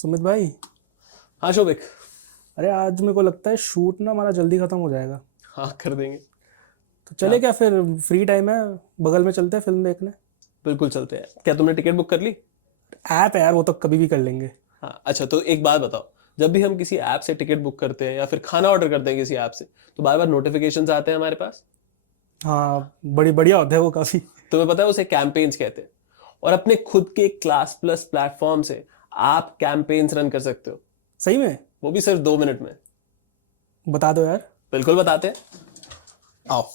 सुमित भाई। हाँ शोभिक। अरे आज मेरे को लगता है शूट ना हमारा जल्दी खत्म हो जाएगा। हाँ कर देंगे। तो चले क्या फिर, फ्री टाइम है, बगल में चलते हैं फिल्म देखने। बिल्कुल चलते हैं। क्या तुमने टिकट बुक कर ली? ऐप है यार, वो तो कभी भी कर लेंगे। हाँ अच्छा, तो एक बात बताओ, जब भी हम किसी ऐप से टिकट बुक करते हैं या फिर खाना ऑर्डर करते हैं किसी ऐप से, तो बार बार नोटिफिकेशंस आते हैं हमारे पास। हाँ, बड़ी बढ़िया होता है वो काफ़ी। तुम्हें पता है उसे कैंपेन्स कहते हैं। और अपने खुद के क्लास प्लस प्लेटफॉर्म से आप कैंपेन्स रन कर सकते हो, सही में? वो भी सिर्फ 2 मिनट में। बता दो यार। बिल्कुल बताते हैं, आओ।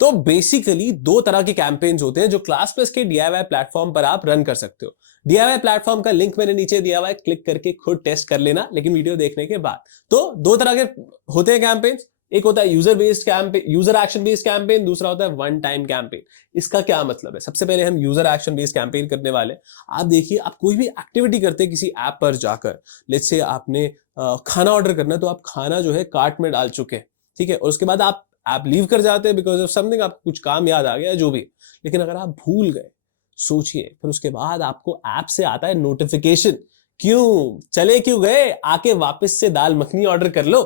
तो बेसिकली दो तरह के कैंपेन्स होते हैं जो क्लास प्लस के डीआईवाई प्लेटफॉर्म पर आप रन कर सकते हो। डीआईवाई प्लेटफॉर्म का लिंक मैंने नीचे दिया हुआ है, क्लिक करके खुद टेस्ट कर लेना, लेकिन वीडियो देखने के बाद। तो दो तरह के होते हैं कैंपेन्स, एक होता है user based campaign, user action based campaign, दूसरा होता है वन टाइम कैंपेन। इसका क्या मतलब है? सबसे पहले हम यूजर एक्शन बेस्ड कैंपेन करने वाले। आप देखिए, आप कोई भी एक्टिविटी करते हैं किसी ऐप पर जाकर, लेट्स से आपने खाना ऑर्डर करना है, तो आप खाना जो है कार्ट में डाल चुके हैं, ठीक है, और उसके बाद आप लीव कर जाते हैं बिकॉज ऑफ समथिंग, आपको कुछ काम याद आ गया जो भी। लेकिन अगर आप भूल गए, सोचिए, फिर उसके बाद आपको ऐप से आता है नोटिफिकेशन, क्यों चले क्यों गए, आके वापस से दाल मखनी ऑर्डर कर लो।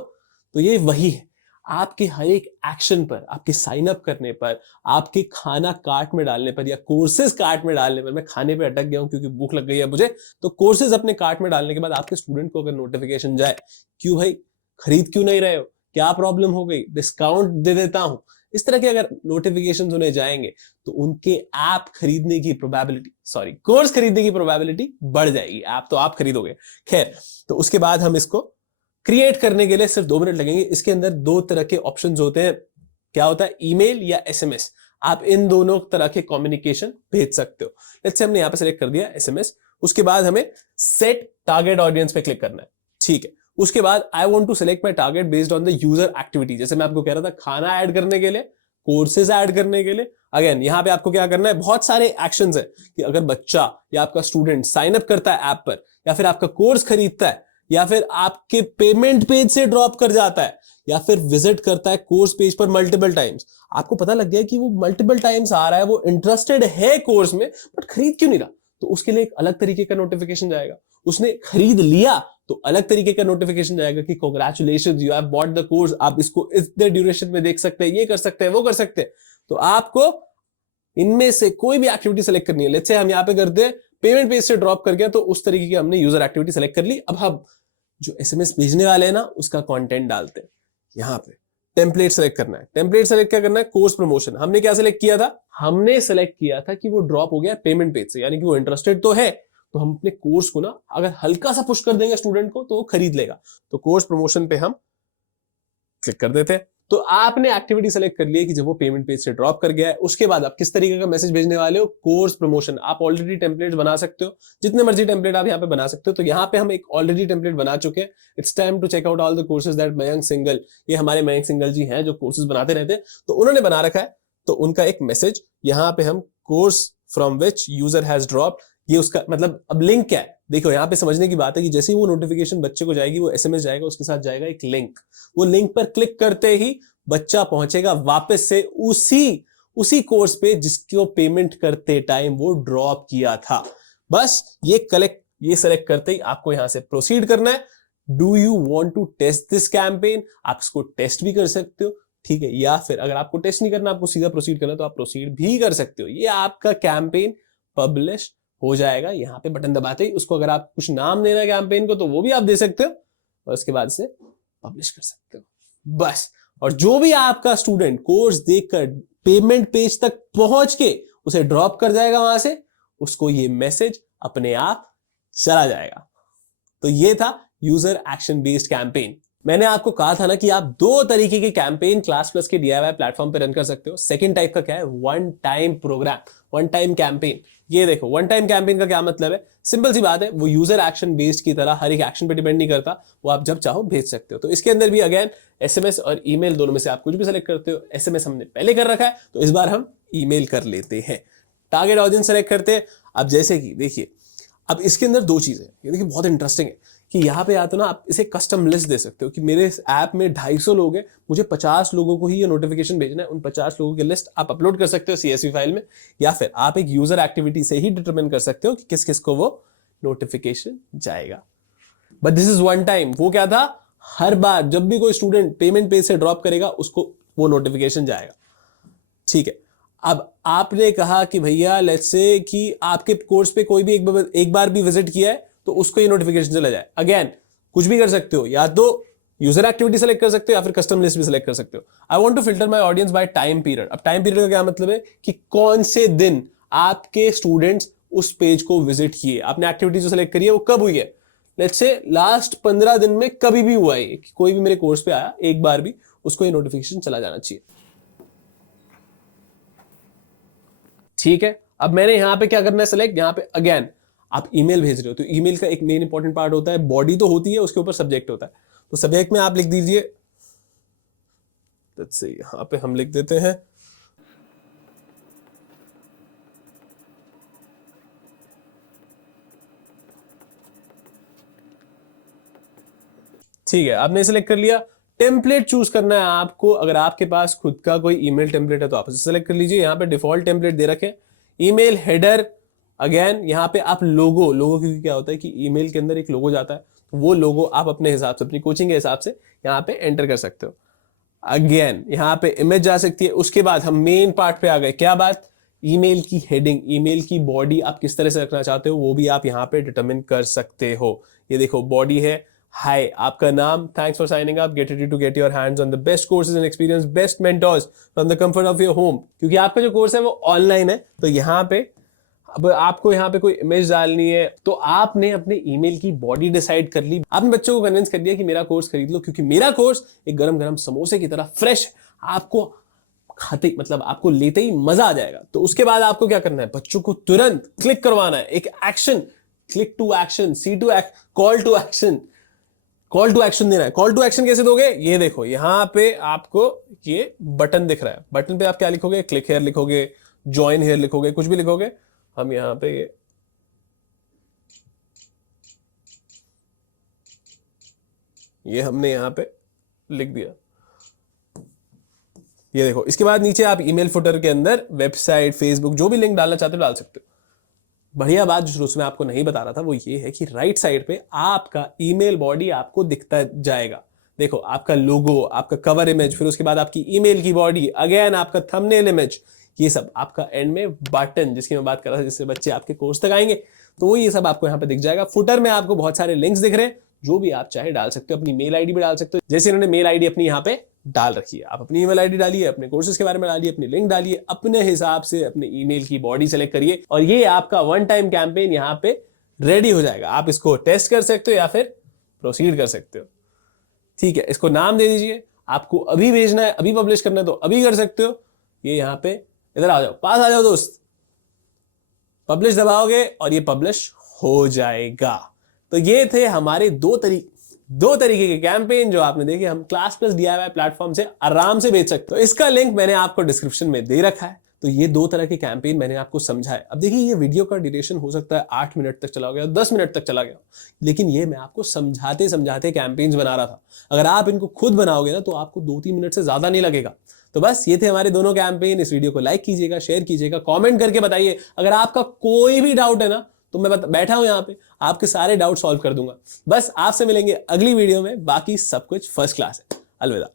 तो ये वही है, आपके हर एक एक्शन पर, आपके साइन अप करने पर, आपके खाना कार्ट में डालने पर या कोर्सेज कार्ट में डालने पर, मैं खाने पे अटक गया हूं क्योंकि भूख लग गई है मुझे, तो कोर्सेज अपने कार्ट में डालने के बाद आपके स्टूडेंट को अगर नोटिफिकेशन जाए, क्यों भाई खरीद क्यों नहीं रहे हो, क्या प्रॉब्लम हो गई, डिस्काउंट दे देता हूं, इस तरह के अगर नोटिफिकेशन उन्हें जाएंगे, तो उनके ऐप खरीदने की प्रोबेबिलिटी, सॉरी कोर्स खरीदने की प्रोबेबिलिटी बढ़ जाएगी। ऐप तो आप खरीदोगे, खैर। तो उसके बाद हम इसको क्रिएट करने के लिए सिर्फ 2 मिनट लगेंगे। इसके अंदर दो तरह के ऑप्शंस होते हैं, क्या होता है, ईमेल या एसएमएस। आप इन दोनों तरह के कम्युनिकेशन भेज सकते हो। लेट्स से हमने यहां पे सेलेक्ट कर दिया एसएमएस, उसके बाद हमें सेट टारगेट ऑडियंस पे क्लिक करना है, ठीक है। उसके बाद I want to select my target based on the user activity. जैसे मैं आपको कह रहा था, खाना ऐड करने के लिए, कोर्सेज ऐड करने के लिए, अगेन यहां पे आपको क्या करना है, बहुत सारे एक्शंस है कि अगर बच्चा या आपका स्टूडेंट साइन अप करता है ऐप पर, या फिर आपका कोर्स खरीदता है, या फिर आपके पेमेंट पेज से ड्रॉप कर जाता है, या फिर विजिट करता है कोर्स पेज पर मल्टीपल टाइम्स, आपको पता लग गया कि वो मल्टीपल टाइम्स आ रहा है, वो इंटरेस्टेड है कोर्स में, बट खरीद क्यों नहीं रहा, तो उसके लिए एक अलग तरीके का नोटिफिकेशन जाएगा। उसने खरीद लिया तो अलग तरीके का नोटिफिकेशन जाएगा कि congratulations, you have bought the course, आप इसको इतने ड्यूरेशन में देख सकते हैं, ये कर सकते हैं, वो कर सकते हैं। तो आपको इनमें से कोई भी एक्टिविटी सेलेक्ट करनी है। लेट्स से हम यहां पे करते हैं पेमेंट पेज से ड्रॉप कर गया, तो उस तरीके की हमने यूजर एक्टिविटी सेलेक्ट कर ली। अब हम जो एसएमएस भेजने वाले हैं ना, उसका कंटेंट डालते हैं। यहां पे टेम्पलेट सेलेक्ट करना है। टेम्पलेट सेलेक्ट क्या करना है, कोर्स प्रमोशन। हमने क्या सेलेक्ट किया था, हमने सेलेक्ट किया था कि वो ड्रॉप हो गया पेमेंट पेज से, यानी कि वो इंटरेस्टेड तो है, तो हम अपने कोर्स को ना अगर हल्का सा पुश कर देंगे स्टूडेंट को, तो वो खरीद लेगा। तो कोर्स प्रमोशन पे हम क्लिक कर देते हैं। तो आपने एक्टिविटी सेलेक्ट कर ली है कि जब वो पेमेंट पेज से ड्रॉप कर गया है, उसके बाद आप किस तरीके का मैसेज भेजने वाले हो, कोर्स प्रमोशन। आप ऑलरेडी टेम्पलेट्स बना सकते हो, जितने मर्जी टेम्पलेट आप यहाँ पे बना सकते हो। तो यहाँ पे हम एक ऑलरेडी टेम्पलेट बना चुके हैं। It's time to check out all the courses that Mayank Singhal, ये हमारे मयंक सिंगल जी हैं जो कोर्सेज बनाते रहते हैं, तो उन्होंने बना रखा है। तो उनका एक मैसेज यहाँ पे हम, course from which user has dropped, ये उसका मतलब। अब लिंक क्या है, देखो यहाँ पे समझने की बात है कि जैसे ही वो नोटिफिकेशन बच्चे को जाएगी, वो एसएमएस जाएगा, उसके साथ जाएगा एक लिंक। वो लिंक पर क्लिक करते ही बच्चा पहुंचेगा वापस से उसी कोर्स पे जिसको पेमेंट करते टाइम वो ड्रॉप किया था। बस ये सेलेक्ट करते ही आपको यहां से प्रोसीड करना है। Do you want to test this campaign, आप इसको टेस्ट भी कर सकते हो, ठीक है, या फिर अगर आपको टेस्ट नहीं करना, आपको सीधा प्रोसीड करना, तो आप प्रोसीड भी कर सकते हो। ये आपका कैंपेन पब्लिश हो जाएगा। यहाँ पे बटन दबाते ही उसको, अगर आप कुछ नाम देना है कैंपेन को, तो वो भी आप दे सकते हो, और उसके बाद से पब्लिश कर सकते हो, बस। और जो भी आपका स्टूडेंट कोर्स देखकर पेमेंट पेज तक पहुंच के उसे ड्रॉप कर जाएगा वहां से, उसको ये मैसेज अपने आप चला जाएगा। तो ये था यूजर एक्शन बेस्ड कैंपेन। मैंने आपको कहा था ना कि आप दो तरीके के कैंपेन क्लास प्लस के डीआईवाई प्लेटफॉर्म पे रन कर सकते हो। सेकंड टाइप का क्या है, one time programme, one time campaign. ये देखो, वन टाइम कैंपेन का क्या मतलब है, सिंपल सी बात है, वो यूजर एक्शन बेस्ड की तरह हर एक एक्शन पे डिपेंड नहीं करता, वो आप जब चाहो भेज सकते हो। तो इसके अंदर भी अगेन एसएमएस और ईमेल दोनों में से आप कुछ भी सेलेक्ट करते हो। एसएमएस हमने पहले कर रखा है, तो इस बार हम ईमेल कर लेते हैं। टारगेट ऑडियंस सेलेक्ट करते हैं। अब जैसे कि देखिए, अब इसके अंदर दो चीजें, ये देखिए बहुत इंटरेस्टिंग है। कि यहाँ पे या तो ना आप इसे कस्टम लिस्ट दे सकते हो कि मेरे इस ऐप में 250 लोग हैं, मुझे 50 लोगों को ही ये नोटिफिकेशन भेजना है, उन 50 लोगों की लिस्ट आप अपलोड कर सकते हो CSV फाइल में, या फिर आप एक यूजर एक्टिविटी से ही डिटरमिन कर सकते हो कि किस किस को वो नोटिफिकेशन जाएगा। But this is one time. वो क्या था, हर बार जब भी कोई स्टूडेंट पेमेंट पेज से ड्रॉप करेगा उसको वो नोटिफिकेशन जाएगा। ठीक है, अब आपने कहा कि भैया लेट्स से कि आपके कोर्स पे कोई भी एक बार भी विजिट किया है तो उसको ये नोटिफिकेशन चला जाए। अगेन कुछ भी कर सकते हो, या तो यूजर एक्टिविटी सेलेक्ट कर सकते हो या फिर कस्टम लिस्ट भी सेलेक्ट कर सकते हो। I want to filter my audience by time period. अब टाइम पीरियड का क्या मतलब है कि कौन से दिन आपके स्टूडेंट्स उस पेज को विजिट किए, आपने एक्टिविटी जो सेलेक्ट करी है वो कब हुई है। लेट्स से लास्ट 15 दिन में कभी भी हुआ है कि कोई भी मेरे कोर्स पे आया एक बार भी, उसको ये नोटिफिकेशन चला जाना चाहिए। ठीक है, अब मैंने यहां पे क्या करना है सेलेक्ट, यहां पे अगेन आप ईमेल भेज रहे हो तो ईमेल का एक मेन इंपॉर्टेंट पार्ट होता है, बॉडी तो होती है, उसके ऊपर सब्जेक्ट होता है। तो सब्जेक्ट में आप लिख दीजिए, लेट्स से यहां पे हम लिख देते हैं ठीक है, आपने सेलेक्ट कर लिया। टेम्पलेट चूज करना है आपको, अगर आपके पास खुद का कोई ईमेल टेम्पलेट है तो आप उसे सेलेक्ट कर लीजिए। यहाँ पे डिफॉल्ट टेम्पलेट दे रखे, ईमेल हेडर, अगेन यहाँ पे आप लोगो क्योंकि क्या होता है कि ईमेल के अंदर एक लोगो जाता है, तो वो लोगो आप अपने हिसाब से, अपनी कोचिंग के हिसाब से यहाँ पे एंटर कर सकते हो। अगेन यहाँ पे इमेज जा सकती है। उसके बाद हम मेन पार्ट पे आ गए, क्या बात, ईमेल की हेडिंग, ईमेल की बॉडी आप किस तरह से रखना चाहते हो वो भी आप यहाँ पे डिटरमिन कर सकते हो। ये देखो बॉडी है, हाय आपका नाम, thanks for signing up, get ready to get your hands on the best courses and experience, best mentors from the comfort of your home. क्योंकि आपका जो कोर्स है वो ऑनलाइन है, तो यहाँ पे अब आपको यहाँ पे कोई इमेज डालनी है, तो आपने अपने ईमेल की बॉडी डिसाइड कर ली, आपने बच्चों को कन्विंस कर दिया कि मेरा कोर्स खरीद लो, क्योंकि मेरा कोर्स एक गरम गरम समोसे की तरह फ्रेश, आपको खाते मतलब आपको लेते ही मजा आ जाएगा। तो उसके बाद आपको क्या करना है, बच्चों को तुरंत क्लिक करवाना है, एक action, click to action, see to act, call to action, call to action देना है। कॉल टू एक्शन कैसे दोगे, ये देखो यहां पे आपको ये बटन दिख रहा है, बटन पे आप क्या लिखोगे, क्लिक हेयर लिखोगे, ज्वाइन हेयर लिखोगे, कुछ भी लिखोगे। हम यहां पे ये हमने यहां पे लिख दिया, ये देखो। इसके बाद नीचे आप ईमेल फुटर के अंदर वेबसाइट, फेसबुक, जो भी लिंक डालना चाहते हो डाल सकते हो। बढ़िया बात जो शुरू में आपको नहीं बता रहा था वो ये है कि राइट साइड पे आपका ईमेल बॉडी आपको दिखता जाएगा। देखो आपका लोगो, आपका कवर इमेज, फिर उसके बाद आपकी ईमेल की बॉडी, अगेन आपका थंबनेल इमेज, ये सब आपका एंड में बटन जिसकी मैं बात कर रहा था जिससे बच्चे आपके कोर्स तक आएंगे, तो वो ये सब आपको यहाँ पे दिख जाएगा। फुटर में आपको बहुत सारे लिंक्स दिख रहे हैं, जो भी आप चाहे डाल सकते हो, अपनी मेल आईडी भी डाल सकते हो। जैसे इन्होंने मेल आईडी अपनी यहाँ पे डाल रखी है, आप अपनी ईमेल आईडी डालिए, अपने कोर्सेज के बारे में डालिए, अपनी लिंक डालिए, अपने हिसाब से अपने ईमेल की बॉडी सेलेक्ट करिए, और ये आपका वन टाइम कैंपेन यहाँ पे रेडी हो जाएगा। आप इसको टेस्ट कर सकते हो या फिर प्रोसीड कर सकते हो। ठीक है, इसको नाम दे दीजिए, आपको अभी भेजना है, अभी पब्लिश करना है तो अभी कर सकते हो। ये यहाँ पे इधर आ जाओ, पास आ जाओ दोस्त, पब्लिश दबाओगे और ये पब्लिश हो जाएगा। तो ये थे हमारे दो तरीके के कैंपेन जो आपने देखे, हम क्लास प्लस DIY प्लेटफॉर्म से आराम से बेच सकते हो। इसका लिंक मैंने आपको डिस्क्रिप्शन में दे रखा है। तो ये दो तरह के कैंपेन मैंने आपको समझाया। अब देखिए ये वीडियो का ड्यूरेशन हो सकता है 8 मिनट तक चला गया, 10 मिनट तक चला गया, लेकिन ये मैं आपको समझाते समझाते कैंपेन्स बना रहा था। अगर आप इनको खुद बनाओगे ना तो आपको 2-3 मिनट से ज्यादा नहीं लगेगा। तो बस ये थे हमारे दोनों कैंपेन। इस वीडियो को लाइक कीजिएगा, शेयर कीजिएगा, कमेंट करके बताइए। अगर आपका कोई भी डाउट है ना तो मैं बैठा हूं यहाँ पे, आपके सारे डाउट सॉल्व कर दूंगा। बस आपसे मिलेंगे अगली वीडियो में, बाकी सब कुछ फर्स्ट क्लास है। अलविदा।